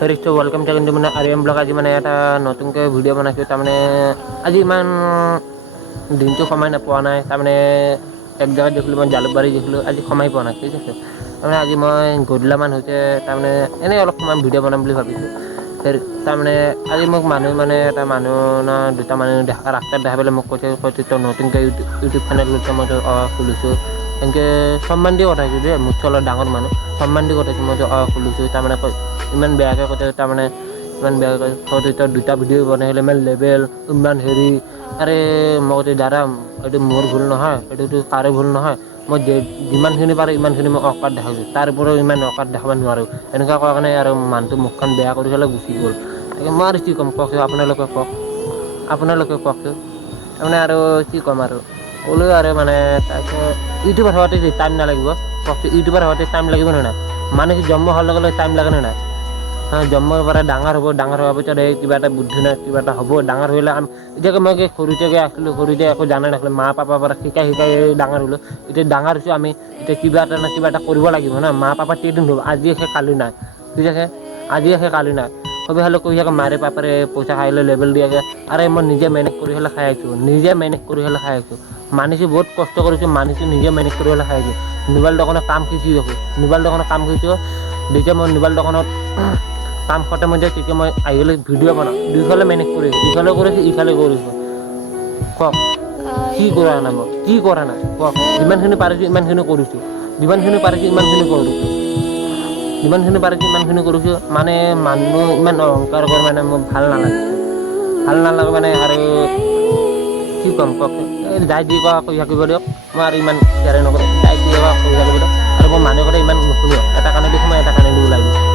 ফেৰিষ্ট welcome to কিন্তু মানে আৰিয়াম blog আজি মানে এটা নতুনকৈ ভিডিঅ' বনাইছোঁ তাৰমানে আজি ইমান দিনটো সময় নোপোৱা নাই তাৰমানে এক জেগাত দেখিলোঁ মই জালুকবাৰী দেখিলোঁ আজি সময় পোৱা নাই ঠিক আছে তাৰমানে আজি মই গধূলামান হৈছে তাৰমানে এনেই অলপ সময় ভিডিঅ' বনাম বুলি ভাবিছোঁ তাৰমানে আজি মোক মানুহ মানে এটা মানুহ ন দুটা মানুহ ৰাস্তাত দেখা পালে মোক কৈছে তই নতুনকৈ ইউটিউব চেনেল মই খুলিছোঁ এনেকৈ সন্মান দি কথাইছোঁ দেই মোতকৈ অলপ ডাঙৰ মানুহ সন্মান দি কথাইছোঁ মই খুলিছোঁ তাৰমানে ইমান বেয়াকৈ কৈছে তাৰমানে ইমান বেয়াকৈ তই দুটা ভিডিঅ' বনাই ইমান লেভেল ইমান হেৰি আৰে মই কৈছোঁ দাদা এইটো মোৰ ভুল নহয় এইটোতো কাৰো ভুল নহয় মই যিমানখিনি পাৰোঁ ইমানখিনি মই অকাত দেখাইছোঁ তাৰ ওপৰিও ইমান অকাত দেখাব নোৱাৰোঁ এনেকুৱা কোৱাৰ কাৰণে আৰু মানুহটো মুখখন বেয়া কৰি পেলাই গুচি গ'ল তাকে মই আৰু কি ক'ম কওকচোন আপোনালোকে কওকচোন তাৰমানে আৰু কি ক'ম আৰু ক'লো আৰু মানে তাৰপিছত ইউটিউবৰ হোৱাতে টাইম নালাগিব কওকচোন ইউটিউবৰ হোৱাতে টাইম লাগিব নে নাই মানুহ জন্ম হোৱাৰ লগে লগে টাইম লাগে নে নাই জন্মৰ পৰা ডাঙৰ হ'ব ডাঙৰ হোৱাৰ পিছত এই কিবা এটা বুদ্ধি নাই কিবা এটা হ'ব ডাঙৰ হ'লে এতিয়াকে মই সৰুতে আছিলোঁ সৰুতে একো জানা নাছিলোঁ মা পাপাৰ পৰা শিকাই ডাঙৰ হ'লোঁ এতিয়া ডাঙৰ হৈছোঁ আমি এতিয়া কিবা এটা কিবা এটা কৰিব লাগিব না মা পাপা কেইদিন হ'ল আজি আছে কালি নাই ঠিক আছে আজি আছে কালি নাই সবে হ'লে কৈ থাকে মাৰে পাপাৰে পইচা খাই লৈ লেভেল দিয়াকে আৰে মই নিজে মেনেজ কৰি পেলাই খাই আছোঁ মানিছোঁ বহুত কষ্ট কৰিছোঁ মানিছোঁ নিজে মেনেজ কৰি পেলাই খাই আছোঁ মোবাইল দোকানত কাম শিকি আছোঁ মোবাইল দোকানত কাম শিকিছোঁ যেতিয়া মই মোবাইল দোকানত কাম খতম হৈ যায় তেতিয়া মই আহিবলৈ ভিডিঅ' বনাওঁ দুইফালে মেনেজ কৰিছোঁ ইফালে কৰিছোঁ ইফালে কৰিছোঁ কওক কি কৰা নাই মই কি কৰা নাই কওক যিমানখিনি পাৰিছোঁ ইমানখিনি কৰিছোঁ যিমানখিনি পাৰিছোঁ ইমানখিনি কৰিছোঁ মানে মানুহ ইমান অহংকাৰ কৰে মানে মোৰ ভাল নালাগে মানে আৰু কি ক'ম কওক যাই যি কোৱা কৈ থাকিব দিয়ক মই আৰু ইমান কেয়াৰ নকৰোঁ যাই যি কোৱা কৈ থাকিব দিয়ক আৰু মই মানুহ কথা ইমান নুশুনো এটা কাণেদি সোমাই এটা কাণেদি ওলাই দিওঁ